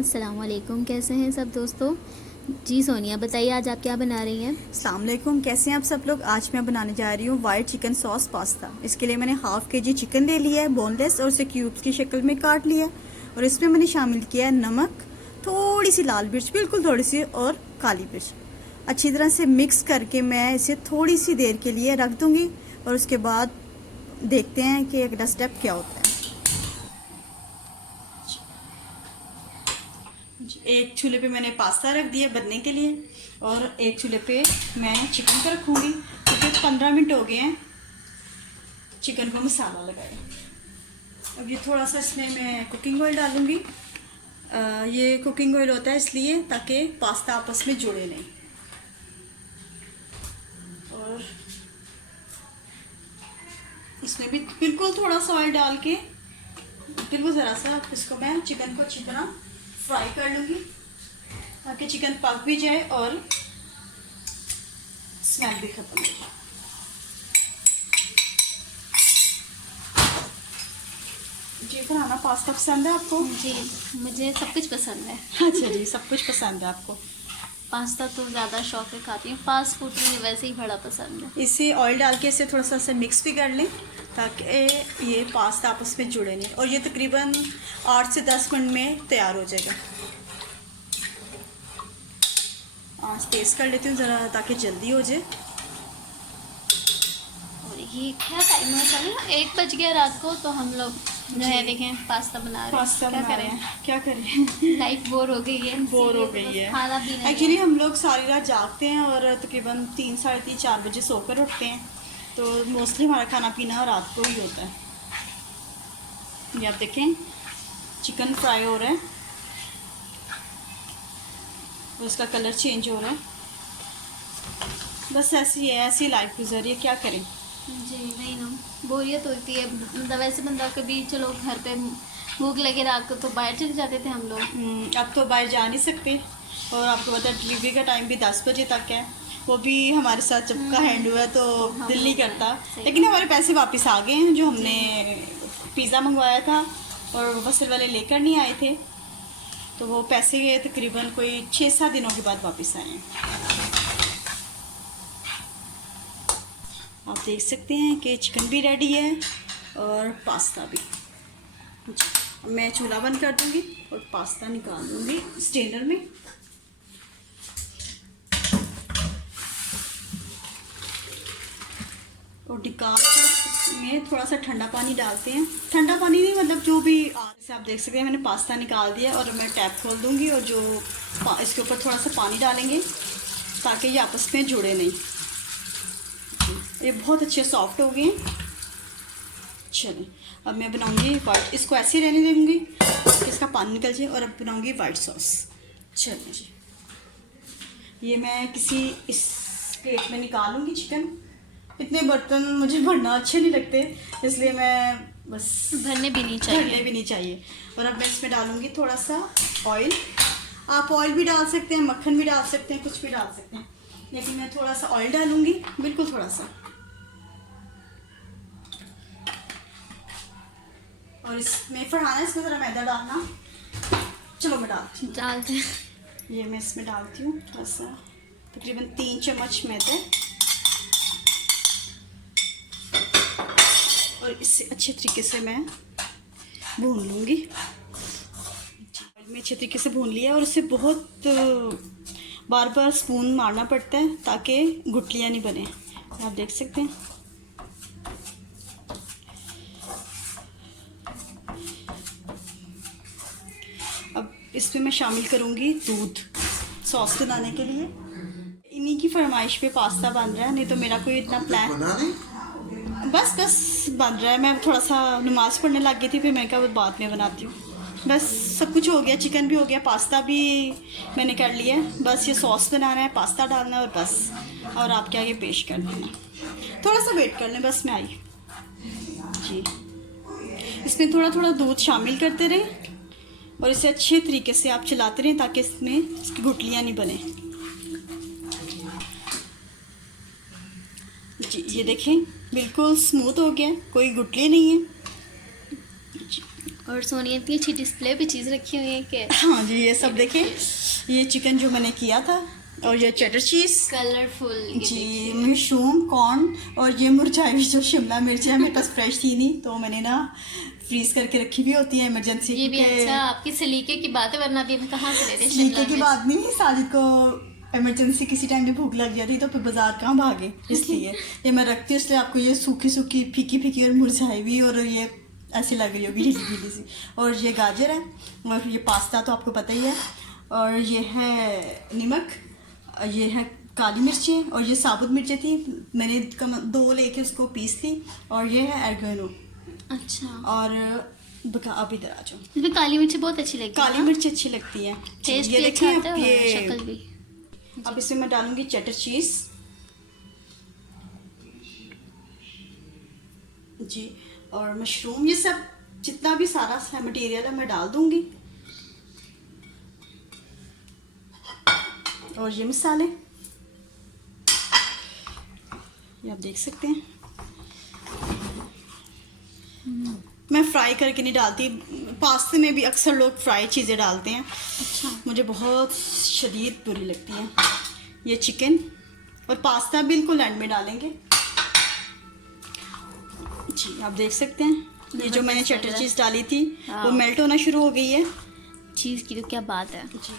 अस्सलाम वालेकुम। कैसे हैं सब दोस्तों? जी सोनिया बताइए, आज आप क्या बना रही हैं? अस्सलाम वालेकुम, कैसे हैं आप सब लोग। आज मैं बनाने जा रही हूँ वाइट चिकन सॉस पास्ता। इसके लिए मैंने हाफ के जी चिकन ले लिया है बोनलेस और उसे क्यूब्स की शक्ल में काट लिया। और इसमें मैंने शामिल किया है नमक, थोड़ी सी लाल मिर्च, बिल्कुल थोड़ी सी, और काली मिर्च। अच्छी तरह से मिक्स करके मैं इसे थोड़ी सी देर के लिए रख दूँगी और उसके बाद देखते हैं कि अगला स्टेप क्या होता है। एक चूल्हे पे मैंने पास्ता रख दिया बनने के लिए और एक चूल्हे पे मैं चिकन को रखूँगी क्योंकि 15 मिनट हो गए हैं चिकन को मसाला लगाए। अब ये थोड़ा सा इसमें मैं कुकिंग ऑयल डालूँगी। ये कुकिंग ऑयल होता है इसलिए ताकि पास्ता आपस में जुड़े नहीं। और इसमें भी बिल्कुल थोड़ा सा ऑयल डाल के बिल्कुल ज़रा सा इसको मैं चिकन को अच्छी तरह फ्राई कर लूँगी ताकि चिकन पक भी जाए और स्मेल भी खत्म हो जाए। जी बनाना पास्ता पसंद है आपको? जी मुझे सब कुछ पसंद है। अच्छा जी, सब कुछ पसंद है आपको। पास्ता तो ज़्यादा शौक से खाती हूँ, फास्ट फूड मुझे वैसे ही बड़ा पसंद है। इसे ऑयल डाल के इसे थोड़ा सा से मिक्स भी कर लें ताकि ये पास्ता आपस में जुड़े नहीं। और ये तकरीबन 8 से 10 मिनट में तैयार हो जाएगा। आँच तेज़ कर लेती हूँ ज़रा ताकि जल्दी हो जाए। और ये क्या टाइम है? चले 1 बज गया रात को, तो हम लोग जो है देखें पास्ता बना रहे हैं। पास्ता क्या बना रहे करें, हैं, क्या करें। लाइफ बोर हो गई है, बोर हो इसीलिए तो गई बस है। खाना भी नहीं एक्चुअली है। हम लोग सारी रात जागते हैं और तकरीबन 3, साढ़े 3, 4 बजे सोकर उठते हैं, तो मोस्टली हमारा खाना पीना रात को ही होता है। ये आप देखें चिकन फ्राई हो रहा है और उसका कलर चेंज हो रहा है। बस ऐसी है, ऐसी लाइफ गुजर रही है, क्या करें। जी नहीं ना, बोरियत होती है। मतलब वैसे बंदा कभी चलो घर पे भूख लगे रात को तो बाहर चले जाते थे हम लोग। अब तो बाहर जा नहीं सकते और आपको पता है डिलीवरी का टाइम भी 10 बजे तक है। वो भी हमारे साथ जब का हैंड हुआ है तो दिल नहीं करता। लेकिन हमारे पैसे वापस आ गए हैं। जो हमने पिज़्ज़ा मंगवाया था और बसर वाले लेकर नहीं आए थे, तो वो पैसे तकरीबन कोई 6-7 दिनों के बाद वापस आए हैं। आप देख सकते हैं कि चिकन भी रेडी है और पास्ता भी। अब मैं चूल्हा बंद कर दूंगी और पास्ता निकाल दूंगी स्ट्रेनर में। और निकाल कर इसमें थोड़ा सा ठंडा पानी डालते हैं। ठंडा पानी नहीं, मतलब जो भी। जैसे आप देख सकते हैं मैंने पास्ता निकाल दिया और मैं टैप खोल दूंगी और जो इसके ऊपर थोड़ा सा पानी डालेंगे ताकि ये आपस में जुड़े नहीं। ये बहुत अच्छे सॉफ्ट हो गए हैं। चलिए अब मैं बनाऊंगी वाइट, इसको ऐसे ही रहने दूंगी इसका पानी निकल जाए। और अब बनाऊंगी वाइट सॉस। चलिए जी, ये मैं किसी इस प्लेट में निकालूंगी चिकन। इतने बर्तन मुझे भरना अच्छे नहीं लगते, इसलिए मैं बस भरने भी नहीं चाहिए। भरने भी नहीं चाहिए। और अब मैं इसमें डालूंगी थोड़ा सा ऑयल। आप ऑयल भी डाल सकते हैं, मक्खन भी डाल सकते हैं, कुछ भी डाल सकते हैं, लेकिन मैं थोड़ा सा ऑयल डालूंगी, बिल्कुल थोड़ा सा। और इसमें फरहाना इसमें ज़रा मैदा डालना। चलो मैं डालती हूँ। डालते हैं। ये मैं इसमें डालती हूँ थोड़ा सा, तकरीबन 3 चम्मच मैदा। और इससे अच्छे तरीके से मैं भून लूँगी। मैं अच्छे तरीके से भून लिया और इसे बहुत बार बार स्पून मारना पड़ता है ताकि गुठलियाँ नहीं बने। आप देख सकते हैं। अब इसमें मैं शामिल करूँगी दूध सॉस बनाने के लिए। इन्हीं की फरमाइश पे पास्ता बन रहा है, नहीं तो मेरा कोई इतना प्लान बस बन रहा है। मैं थोड़ा सा नमाज पढ़ने लग गई थी, फिर मैंने कहा बाद में बनाती हूँ। बस सब कुछ हो गया, चिकन भी हो गया, पास्ता भी मैंने कर लिया है। बस ये सॉस बनाना है, पास्ता डालना है और बस, और आपके आगे पेश कर देना। थोड़ा सा वेट कर लें, बस मैं आई जी। इसमें थोड़ा थोड़ा दूध शामिल करते रहें और इसे अच्छे तरीके से आप चलाते रहें ताकि इसमें इसकी गुठलियाँ नहीं बने। जी ये देखें बिल्कुल स्मूथ हो गया, कोई गुठली नहीं है। और सोनिया इतनी अच्छी डिस्प्ले पे चीज़ रखी हुई है कि हाँ जी, ये सब देखें, ये चिकन जो मैंने किया था, और ये चेडर चीज़ कलरफुल जी, मशरूम, कॉर्न, और ये मुरझाई हुई जो शिमला मिर्च है, मेरे पास फ्रेश थी नहीं तो मैंने ना फ्रीज करके रखी हुई होती है इमरजेंसी। ये भी अच्छा, आपकी सलीके की बात है, वरना भी हम कहाँ से लेते हैं सलीके शिमला की मिर्च। बात नहीं, साजिद को इमरजेंसी किसी टाइम पे भूख लग जाती तो फिर बाजार कहाँ भागे, इसलिए ये मैं रखती हूँ। इसलिए आपको ये सूखी सूखी फीकी फीकी और मुरझाई हुई और ये ऐसी लग रही होगी गीली गीली सी। और ये गाजर है, और ये पास्ता तो आपको पता ही है, और ये है नमक, ये है काली मिर्चें, और ये साबुत मिर्चें थी, मैंने 2 लेके उसको पीस ली, और ये है एर्गेनो। अच्छा, और अब इधर आ जाओ, इसमें काली मिर्च बहुत अच्छी लगती है। काली मिर्च अच्छी लगती है, टेस्ट ये भी अच्छा देखिए आता है अब और ये। शक्ल भी। अब इसमें मैं डालूंगी चेडर चीज़ जी, और मशरूम, ये सब जितना भी सारा मटेरियल है मैं डाल दूंगी, और ये मसाले ये आप देख सकते हैं। मैं फ्राई करके नहीं डालती, पास्ते में भी अक्सर लोग फ्राई चीज़ें डालते हैं, अच्छा, मुझे बहुत शदीद बुरी लगती है। ये चिकन और पास्ता बिल्कुल एंड में डालेंगे जी, आप देख सकते हैं। ये जो मैंने चटर चीज़ डाली थी वो मेल्ट होना शुरू हो गई है। चीज़ की तो क्या बात है जी,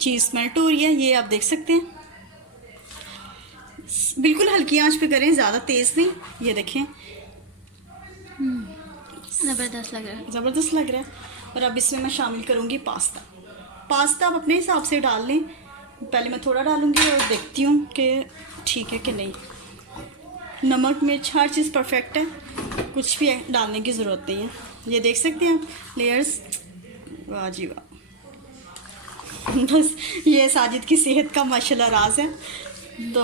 चीज़ मेल्ट हो रही है, ये आप देख सकते हैं। बिल्कुल हल्की आंच पे करें, ज़्यादा तेज़ नहीं। ये देखें, ज़बरदस्त लग रहा है। ज़बरदस्त लग रहा है। और अब इसमें मैं शामिल करूँगी पास्ता। पास्ता आप अपने हिसाब से डाल लें, पहले मैं थोड़ा डालूँगी और देखती हूँ कि ठीक है कि नहीं। नमक मिर्च हर चीज़ परफेक्ट है, कुछ भी डालने की ज़रूरत नहीं है। ये देख सकते हैं आप लेयर्स, वाह जी वाह। बस ये साजिद की सेहत का माशाल्लाह राज है तो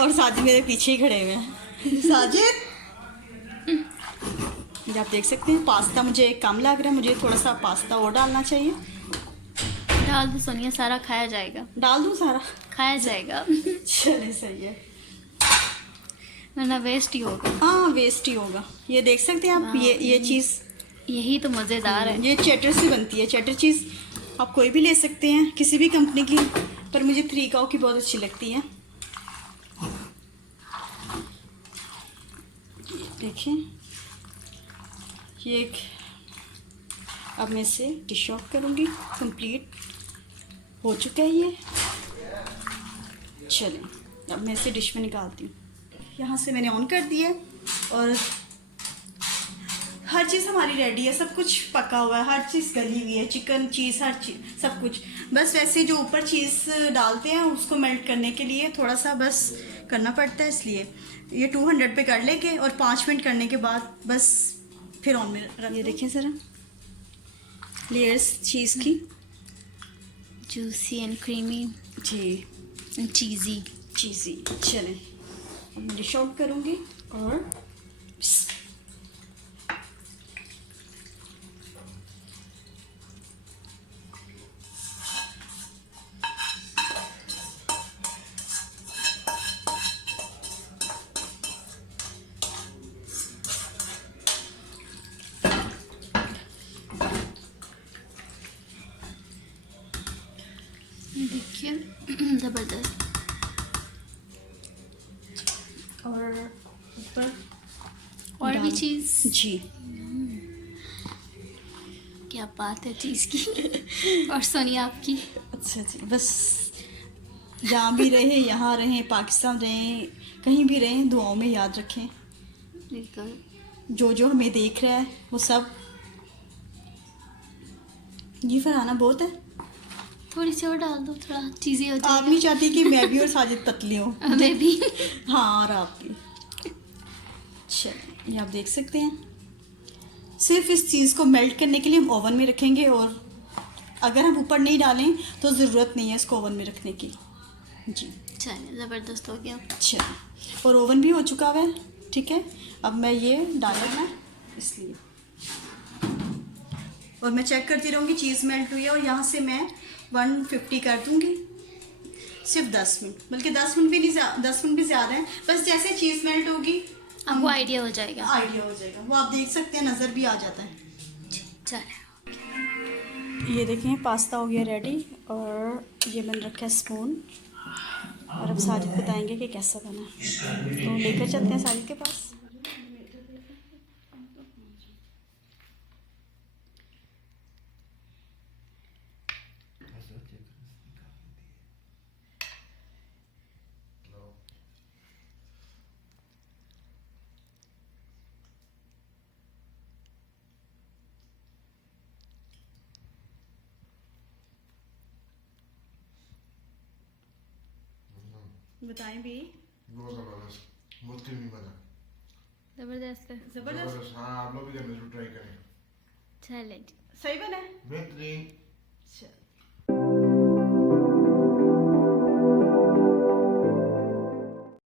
और साजिद मेरे पीछे ही खड़े हुए हैं। साजिद, ये आप देख सकते हैं पास्ता मुझे कम लग रहा है, मुझे थोड़ा सा पास्ता और डालना चाहिए। डाल दो सोनिया, सारा खाया जाएगा। डाल दूँ सारा? खाया जाएगा चले सही है, वरना वेस्ट ही होगा। हाँ वेस्ट ही होगा। ये देख सकते हैं आप, ये चीज़, यही तो मज़ेदार है। ये चेटर से बनती है। चेटर चीज़ आप कोई भी ले सकते हैं, किसी भी कंपनी की, पर मुझे 3 काऊ की बहुत अच्छी लगती है। देखिए ये एक, अब मैं इसे डिश ऑफ करूँगी। कंप्लीट हो चुका है ये। चलें अब मैं इसे डिश में निकालती हूँ। यहाँ से मैंने ऑन कर दिया और हर चीज़ हमारी रेडी है, सब कुछ पका हुआ है, हर चीज़ गली हुई है, चिकन चीज़ हर चीज़ सब कुछ। बस वैसे जो ऊपर चीज़ डालते हैं उसको मेल्ट करने के लिए थोड़ा सा बस करना पड़ता है, इसलिए ये 200 पे कर लेंगे और 5 मिनट करने के बाद बस फिर ऑन में रख। ये देखिए ज़रा लेयर्स चीज़ की, जूसी एंड क्रीमी जी एंड चीज़ी। चलें अब मैं डिश आउट करूँगी और देखिए ज़बरदस्त। और ऊपर और भी चीज़, जी, क्या बात है चीज़ की। और सोनिया आपकी। अच्छा जी, बस जहाँ भी रहे, यहाँ रहें, पाकिस्तान रहें, कहीं भी रहें, दुआओं में याद रखें। बिल्कुल, जो जो हमें देख रहा है वो सब। ये फरहाना बहुत है, थोड़ी सी और डाल दो, थोड़ा चीज़ें हो आप जाएगा। नहीं चाहती कि मैं भी और साजिद पतली हूँ? मैं भी। हाँ, और आप भी। चलिए ये आप देख सकते हैं, सिर्फ इस चीज़ को मेल्ट करने के लिए हम ओवन में रखेंगे, और अगर हम ऊपर नहीं डालें तो ज़रूरत नहीं है इसको ओवन में रखने की। जी चलिए, ज़बरदस्त हो गया। चलिए, और ओवन भी हो चुका हुआ है, ठीक है। अब मैं ये डाला ना इसलिए, और मैं चेक करती रहूँगी चीज़ मेल्ट हुई है, और यहाँ से मैं 150 कर दूँगी। सिर्फ 10 मिनट, बल्कि 10 मिनट भी नहीं, 10 मिनट भी ज़्यादा है। बस जैसे चीज़ मेल्ट होगी आपको आइडिया हो जाएगा। आइडिया हो जाएगा, वो आप देख सकते हैं, नज़र भी आ जाता है। चलो ये देखें पास्ता हो गया रेडी, और ये मैंने रखा है स्पून, और अब साजिद बताएंगे कि कैसा बना। तो लेकर चलते हैं साजिद के पास। बताएं भी। बहुत ज़बरदस्त, बहुत क्रीमी बना। ज़बरदस्त है। ज़बरदस्त। हाँ, आप लोग भी जरूर ट्राई करें। चलें। सही बना है। बेहतरीन।